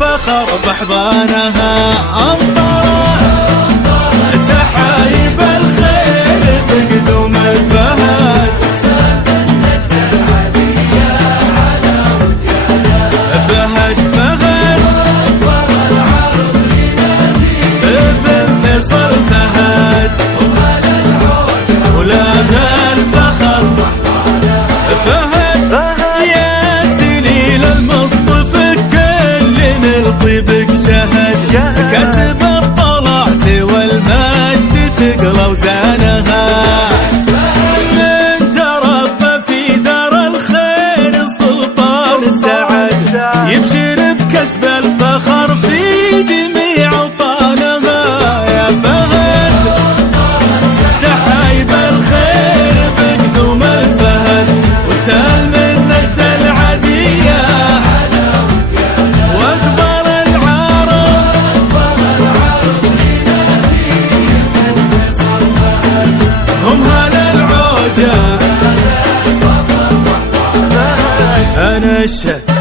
الفخر بحضانها أمطرت سحايب الخير بقدوم الفهد فهد ابن فيصل فهد ولاد الفخر فهد يا سليل المصطفى كل نلقي بك شهد كسب الطلعت والمجد تقلى وزانها من تربى في دار الخير سلطان السعد يبشر بكسب الفخر في جميع اوطانها يا فهد سحايب الخير بقدوم الفهد وسلم النجد العدية واكبر العرب هم هل العوجة انا اشهد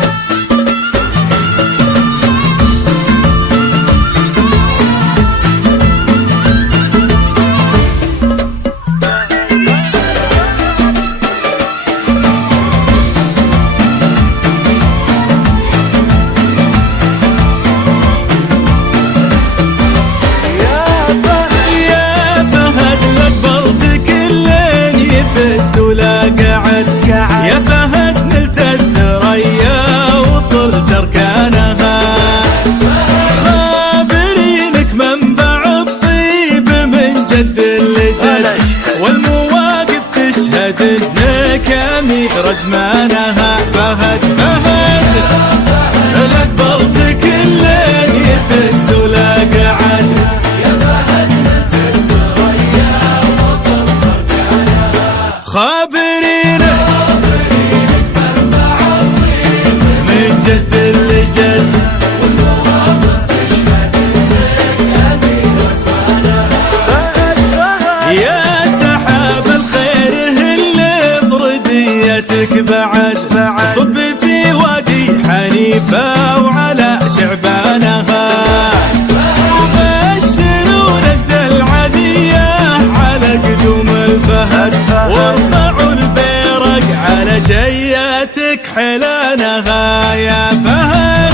يا فهد نلت الثريا وطرت اركانها خابرينك منبع الطيب من جد لجد والمواقف تشهد انك امير زمانها فهد لك بلطك الليل يفز ولا قعد يا فهد نلت الثريا وطرت اركانها خابرينك من جد لجد والمواقف تشهد انك امير زمانها يا سحاب الخير اللي برديتك بعد صب في وادي حنيفه وعلى شعبانها بشروا نجد العديه على قدوم الفهد وارفعوا البيرق على جياتك حلانها يا فهد